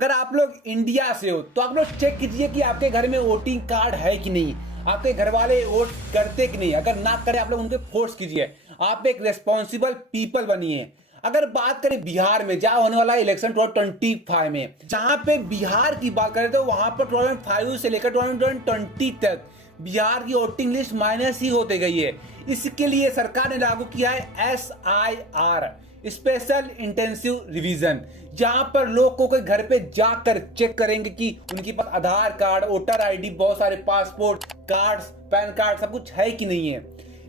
अगर आप लोग इंडिया से हो तो आप लोग चेक कीजिए कि आपके घर में वोटिंग कार्ड है कि नहीं, आपके घर वाले वोट करते कि नहीं। अगर ना करें आप लोग उनके फोर्स कीजिए, आप एक रेस्पॉन्सिबल पीपल बनिए। अगर बात करें बिहार में जहां होने वाला इलेक्शन 2025 में, जहां पे बिहार की बात करें तो वहां पर 2005 से लेकर 2020 तक बिहार की वोटिंग लिस्ट माइनस ही होते गई है। इसके लिए सरकार ने लागू किया है SIR, स्पेशल इंटेंसिव रिवीजन, जहां पर लोग को कोई घर पे जाकर चेक करेंगे कि उनके पास आधार कार्ड, वोटर ID, बहुत सारे पासपोर्ट कार्ड्स, पैन कार्ड सब कुछ है कि नहीं है।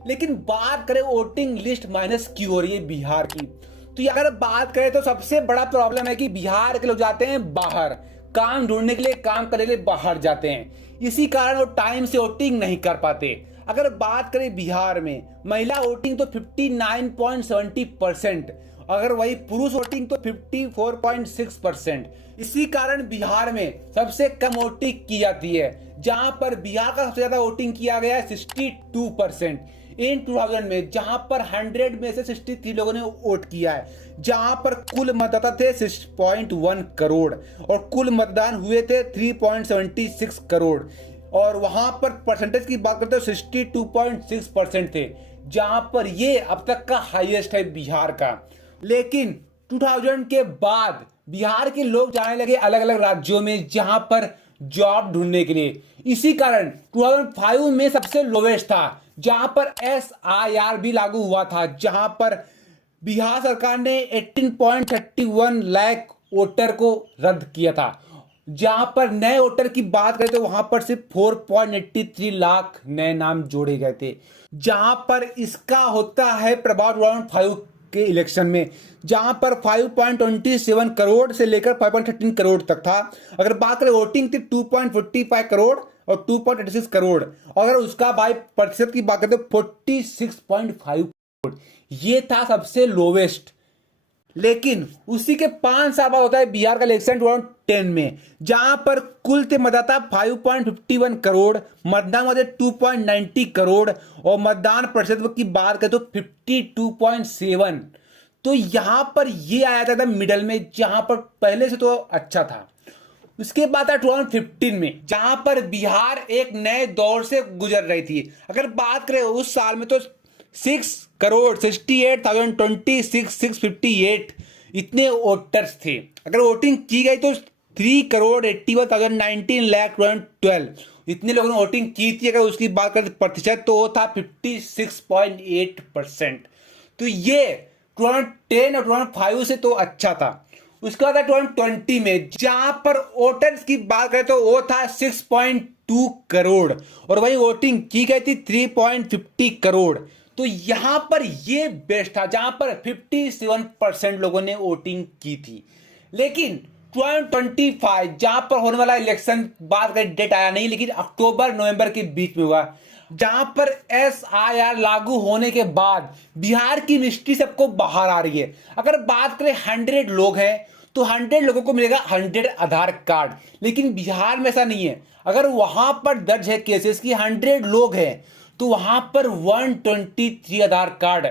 लेकिन बात करें वोटिंग लिस्ट माइनस क्यों हो रही है बिहार की, तो अगर बात करें तो सबसे बड़ा प्रॉब्लम है कि बिहार के लोग जाते हैं बाहर काम ढूंढने के लिए, काम करने के लिए बाहर जाते हैं। इसी कारण वो टाइम से वोटिंग नहीं कर पाते। अगर बात करें बिहार में महिला वोटिंग तो 59.70%, अगर वही पुरुष वोटिंग तो 54.6%। इसी कारण बिहार में सबसे कम वोटिंग की जाती है, जहां पर बिहार का सबसे ज्यादा वोटिंग किया गया है 62% इन 2000 में, जहां पर 100 में से 63 लोगों ने वोट किया है। जहां पर कुल मतदाता थे 6.1 करोड़ और कुल मतदान हुए थे 3.76 करोड़, और वहां पर परसेंटेज की बात करते हो 62.6% थे, जहां पर ये अब तक का हाईएस्ट है बिहार का। लेकिन 2000 के बाद बिहार के लोग जाने लगे अलग अलग राज्यों में जहां पर जॉब ढूंढने के लिए। इसी कारण 2005 में सबसे लोवेस्ट था, जहां पर SIR भी लागू हुआ था, जहां पर बिहार सरकार ने 18.31 लाख वोटर को रद्द किया था। जहां पर नए वोटर की बात करें तो वहां पर सिर्फ 4.83 लाख नए नाम जोड़े गए थे। जहां पर इसका होता है प्रभाव 2005 के इलेक्शन में, जहां पर 5.27 करोड़ से लेकर 5.13 करोड़ तक था। अगर बात करें वोटिंग थी 2.45 करोड़ और 2.86 करोड़, अगर उसका भाई प्रतिशत की बात करें तो 46.5 करोड़, ये था सबसे लोवेस्ट। लेकिन उसी के 5 साल बाद होता है बिहार का इलेक्शन 2010 में, जहां पर कुल थे मतदाता 5.51 करोड़, मतदान हुए 2.90 करोड़ और मतदान प्रतिशत की बात करें तो 52.7। तो यहां पर ये आया था मिडल में, जहां पर पहले से तो अच्छा था। उसके बाद था 2015 में, जहां पर बिहार एक नए दौर से गुजर रही थी। अगर बात करें उस साल में तो 6,68,026,658 इतने वोटर्स थे। अगर वोटिंग की गई तो 3,81,19,12 इतने लोगों ने वोटिंग की थी। अगर उसकी बात करें प्रतिशत तो वो था 56.8%। तो ये 2010 और 2005 से तो अच्छा था। उसके बाद 2020 में, जहां पर वोटर्स की बात करें तो वो था 6.2 करोड़ और वही वोटिंग की गई थी 3.50 करोड़। तो यहां पर ये बेस्ट था, जहां पर 57% लोगों ने वोटिंग की थी। लेकिन 2025 जहां पर होने वाला इलेक्शन, बात करें डेट आया नहीं, लेकिन अक्टूबर नवंबर के बीच में हुआ, जहां पर SIR लागू होने के बाद बिहार की मिस्ट्री सबको बाहर आ रही है। अगर बात करें 100 लोग हैं तो 100 लोगों को मिलेगा 100 आधार कार्ड, लेकिन बिहार में ऐसा नहीं है। अगर वहां पर दर्ज है केसेस की 100 लोग हैं तो वहां पर 123 आधार कार्ड।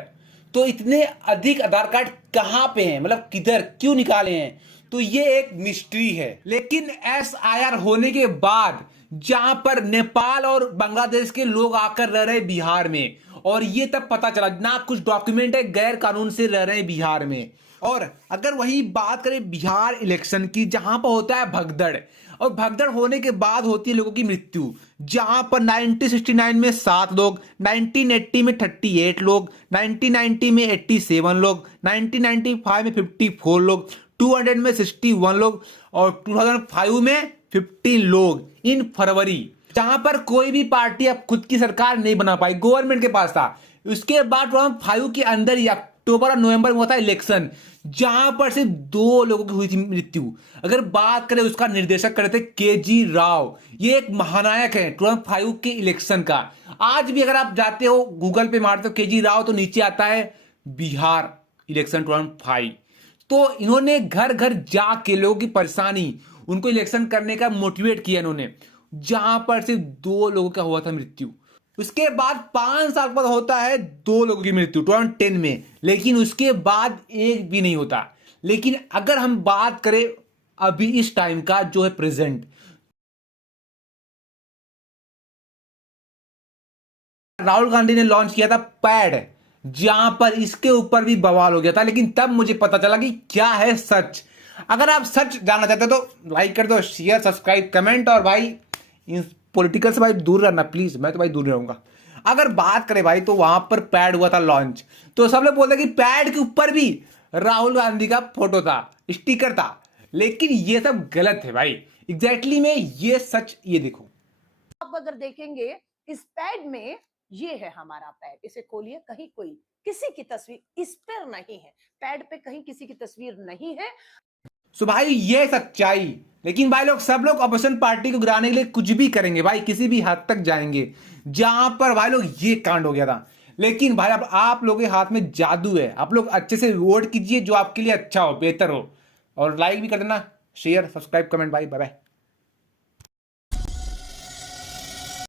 तो इतने अधिक आधार कार्ड कहां पे हैं, मतलब किधर क्यों निकाले हैं, तो ये एक मिस्ट्री है। लेकिन SIR होने के बाद जहां पर नेपाल और बांग्लादेश के लोग आकर रह रहे बिहार में, और ये तब पता चला ना कुछ डॉक्यूमेंट है, गैर कानून से रह रहे हैं बिहार में। और अगर वही बात करें बिहार इलेक्शन की, जहां पर होता है भगदड़, और भगदड़ होने के बाद होती है लोगों की मृत्यु, जहां पर 1969 में 7 लोग, 1980 में 38 लोग, 1990 में 87 लोग, 1995 में 54 लोग, 200 में 61 लोग और 2005 में 15 लोग इन फरवरी, जहां पर कोई भी पार्टी अब खुद की सरकार नहीं बना पाई, गवर्नमेंट के पास था। उसके बाद 2005 के अंदर ही अक्टूबर और नवंबर में होता है इलेक्शन, जहां पर सिर्फ 2 लोगों की हुई थी मृत्यु। अगर बात करें उसका निर्देशक करते KG राव, ये एक महानायक है 2005 के इलेक्शन का। आज भी अगर आप जाते हो गूगल पे मारते हो KG राव तो नीचे आता है बिहार इलेक्शन 2005। तो इन्होंने घर घर जाके लोगों की परेशानी, उनको इलेक्शन करने का मोटिवेट किया इन्होंने, जहां पर सिर्फ 2 लोगों का हुआ था मृत्यु। उसके बाद 5 साल बाद होता है 2 लोगों की मृत्यु 2010 में, लेकिन उसके बाद एक भी नहीं होता। लेकिन अगर हम बात करें अभी इस टाइम का जो है प्रेजेंट। राहुल गांधी ने लॉन्च किया था पैड, जहां पर इसके ऊपर भी बवाल हो गया था, लेकिन तब मुझे पता चला कि क्या है सच। अगर आप सच जानना चाहते हो तो लाइक कर दो, शेयर, सब्सक्राइब, कमेंट, और भाई इन पॉलिटिकल से भाई दूर रहना प्लीज, मैं तो भाई दूर रहूंगा। अगर बात करें भाई तो वहां पर पैड हुआ था लॉन्च, तो सब लोग बोलते हैं कि पैड के ऊपर भी राहुल गांधी का फोटो था, स्टिकर था, लेकिन ये सब गलत है भाई। एग्जैक्टली में ये सच, ये देखो। आप अगर देखेंगे इस पैड में, ये है हमारा पैड, इसे खोलिए, कहीं कोई किसी की तस्वीर इस पर नहीं है, पैड पे कहीं किसी की तस्वीर नहीं है। सो भाई ये सच्चाई, लेकिन भाई लोग सब लोग अपोजिशन पार्टी को गिराने के लिए कुछ भी करेंगे भाई, किसी भी हद तक जाएंगे, जहां पर भाई लोग ये कांड हो गया था। लेकिन भाई अब आप लोगों के हाथ में जादू है, आप लोग अच्छे से वोट कीजिए जो आपके लिए अच्छा हो, बेहतर हो, और लाइक भी कर देना, शेयर, सब्सक्राइब, कमेंट भाई। Bye bye.